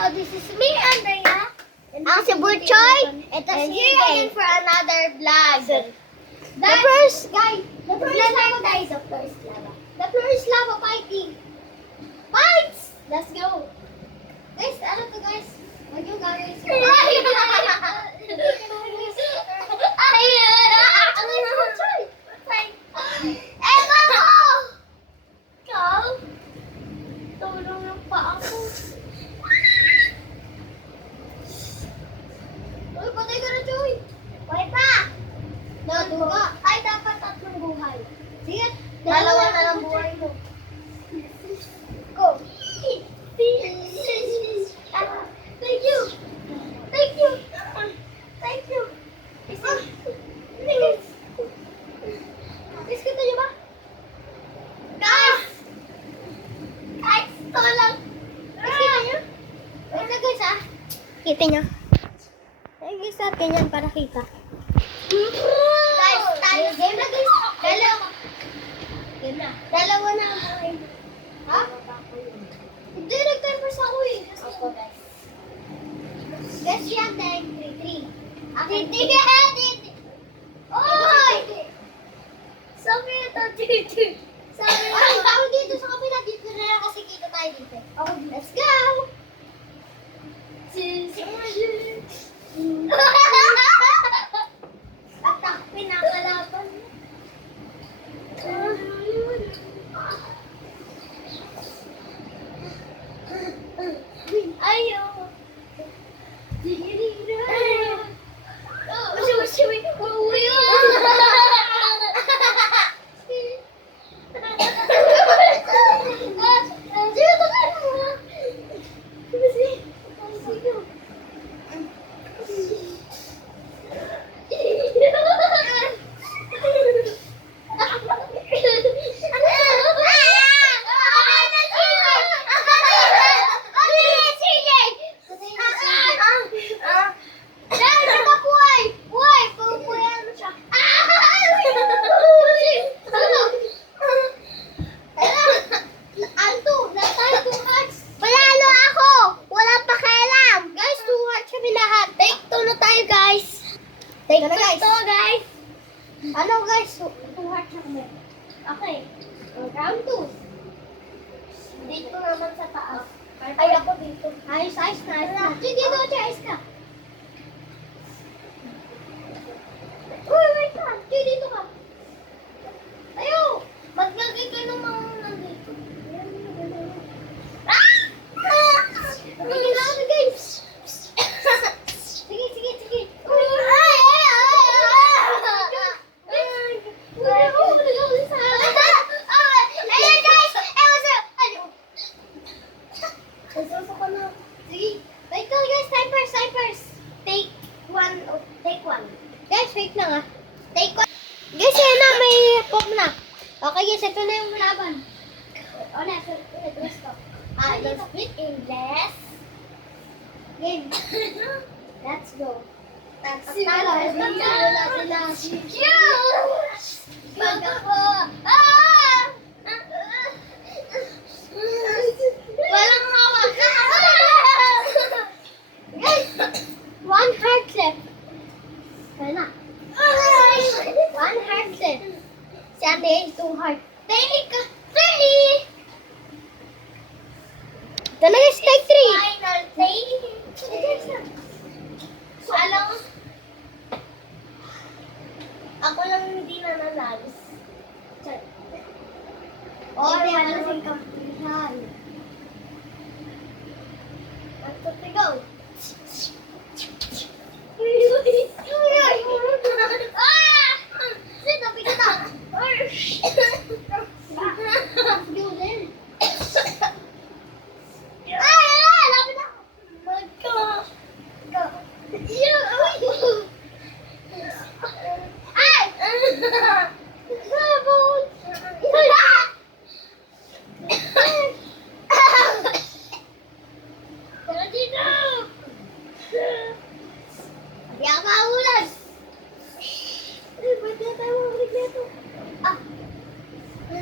so this is me, Andrea. Ang si Butchoy. Ito si here again for another vlog. The first lava fighting. Fights! Let's go. Guys, ano to guys? Wag yung guys. Tulong yung paa ko. Uy, patay ka na, Joy. Patay pa. Natuga. Ay, dapat 3 buhay. Sige, 2 na lang buhay mo. Go. Thank you. Thank you. Thank you. Guys, kita nyo ba? Guys! Guys, ito lang. Guys, kita nyo? Wait na guys ah. Kita nyo? Ay guys, natin yan para kita. Guys, tayo. Game na guys. Game na. Dalawa na ang buhay. Ha? Hindi, nag-timer sa ako eh. Opo guys. Guys, yan dahil 3-3. Hindi. Oy! Sabi ito, 3-3. Sabi ito. Ako dito sa kapila. Dito na lang kasi kita tayo dito. Let's go! Atak, pinakalaban. Ayaw. Take na guys. Ito guys. Ano guys? 2 hearts na kami. Okay. Round 2. Dito naman sa taas. Ay ako dito. Ayos na. Dito, ayos ka. Uy, wait ka. Dito ka. Ayaw. Maglagay ka ng mga nandito. Ah! Maglagay guys. Sige. Take one. Guys, wait lang ah. Take one. Guys, yan na, may pop na. Okay guys, ito na yung laban. Let's go. Let's split in this game. Let's go. Walang hawak. Guys, 1 heart left. Kaya na. 1 heart left. Si ate, 2 heart. Take 3! Ito na guys, take 3. Final take. Alam mo, ako lang hindi nananalo. Hindi wala siyang kampihan. Let's go. Sinabi ka na. Lapit na.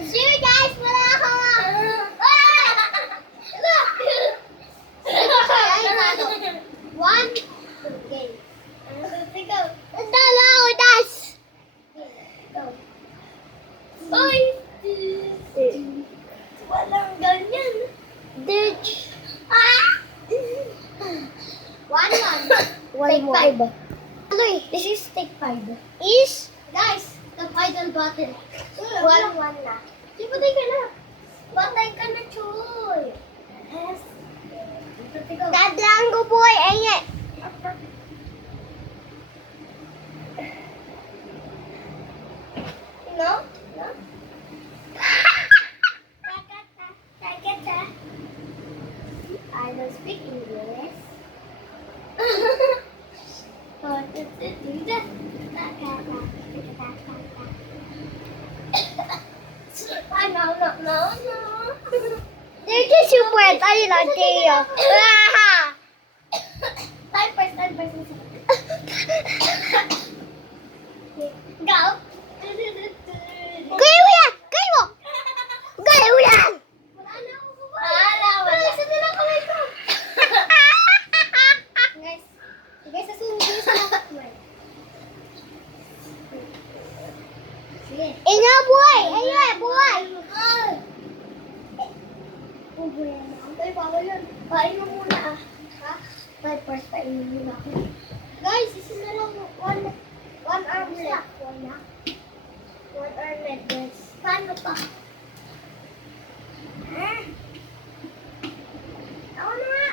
See you guys. Wala ako. 1, 2, game. Go. Dalaw, Go. Oy! Walang ganyan. Ditch. Ah! 1-1. Take 5. This is take 5. Is? Guys, the final battle. 1-1 na. Di patay ka na. Patay ka na, Choy. Yes. Dadlang ko, boy. Ay, no? No? I don't speak English. No. They're just super tayo lang, Teo. Time first. Go. Kaya mo yan! Kaya mo yan! Wala na ako wala. Isa na lang kamay ko. Guys, sasunod sa lahat mo. Sige. Inga, buhay! Ayun, buhay! Buhay na. Ay, bawal yun. Pain mo muna Ha? Time first, pain mo muna ako. Guys, isa na lang. One arm left. One arm left, guys. Paano pa? Ako na nga.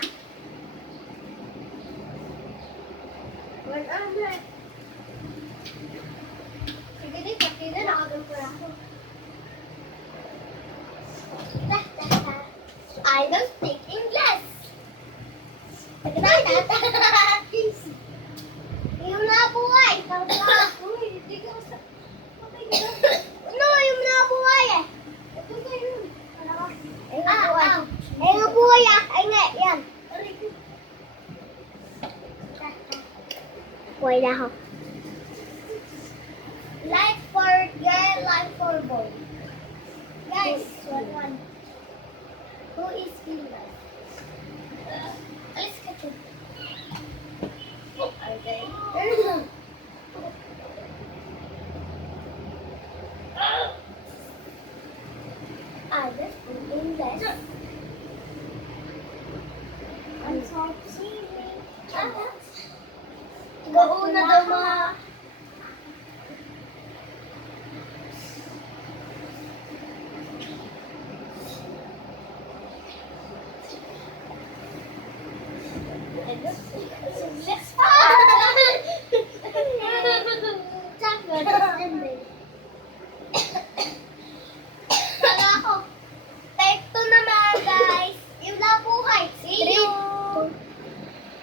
One arm left. Sige din, pati na nakagulpura ako. I don't speak English. Yung nabuhay. Hindi ka sa... No, yung nabuhay eh. Ito ka yun. Ay, nabuhay Ay, nga, yan. Buhay na ako. Life for girl, life for boy. Guys, 1-1. Who is female? Let's get it. Okay. Just put in this. I'm sorry. Go na daw mga...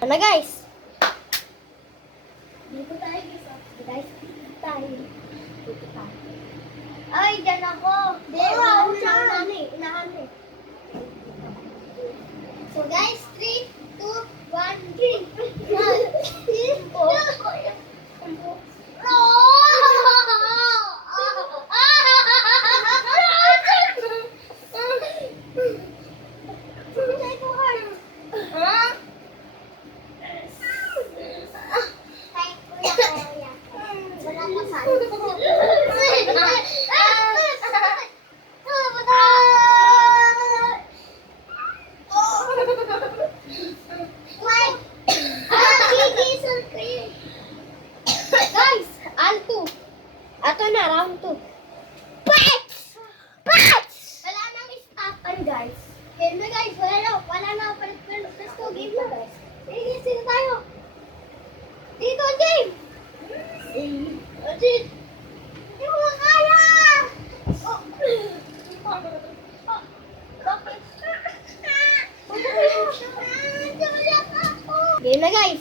Ano guys? Dito tayo guys. Dito tayo. Ay, dyan ako. Unahan eh. So guys, 3, 2, 1, drink. Guys, alto. Ato na, round 2. Pats! Wala nang stopan, guys. Game na, guys. Wala na. Palit. Let's go, game na, guys. Sige, sino tayo? Dito, game! Hindi mo kaya! Game na, guys.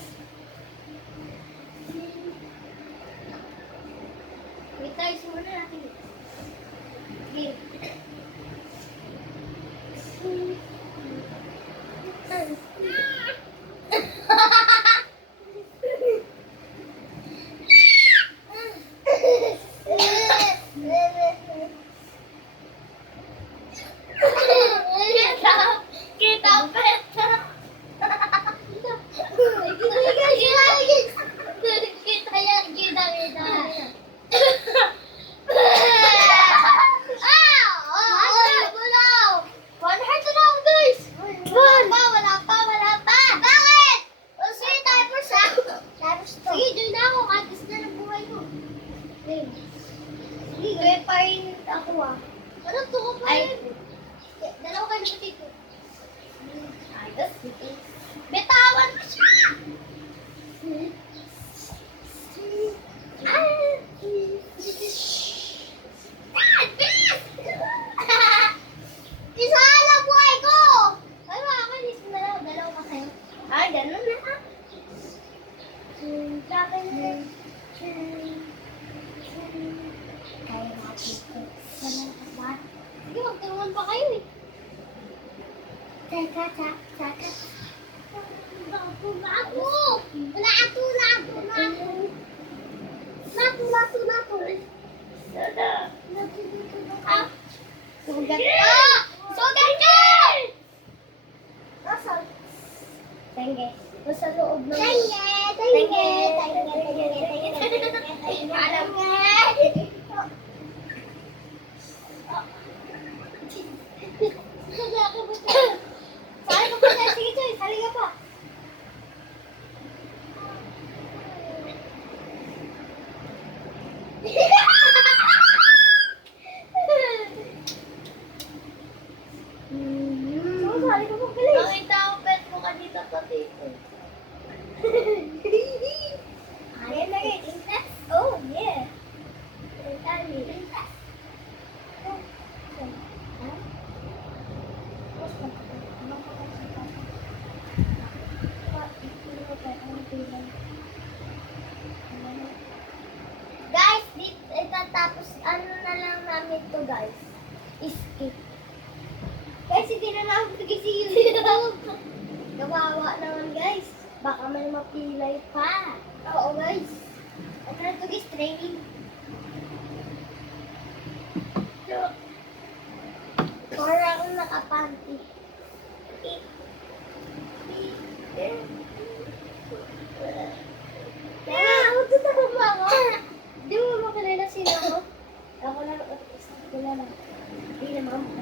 Wait tayo, simula natin. Game. Kita peta. Ay, ganun na ha. Kaya natin ito. Sige, magturuan pa kayo eh. Teka. Lato! Ah! Sugat! Ah! Sugat ka! Nasaan? Tenge. Nasa loob ng... Tenge. Alam nga! Sali ka pa na. Sige, Choy. Sali ka pa. Sali ka pa, bilis. Nakita ko pet mo kanina pati ito. Ayan na yun. Oh, yeah. Guys, itatapos ano na lang namin to guys. Skip. Guys, hindi na namin bigay si YouTube. Kawawa naman guys. Baka may mapilay pa. Oo guys. Ano na to guys, training. Para akong nakapanty. Ako dito ako ba ako? Di mo makilala sino ako? Ako lang ako isang kilala. Hindi naman ako.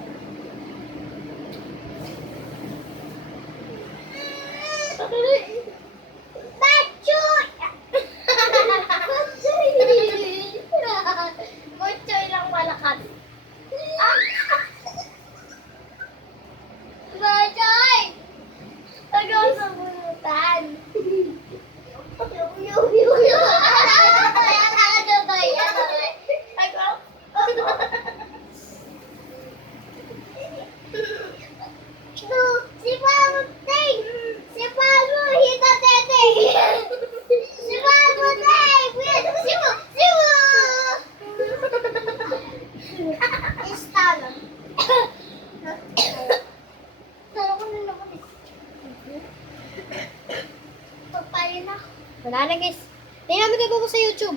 Bachoy! Bachoy lang malakas. Bachoy! Tagaw sa bunutan. Si Pamo Ting! Si Pamo Hita Tete! Si Pamo Ting! Instagram. Tara ko na naman eh. Pagpayin na. Wala na guys. Tingnan mo kayo po sa YouTube.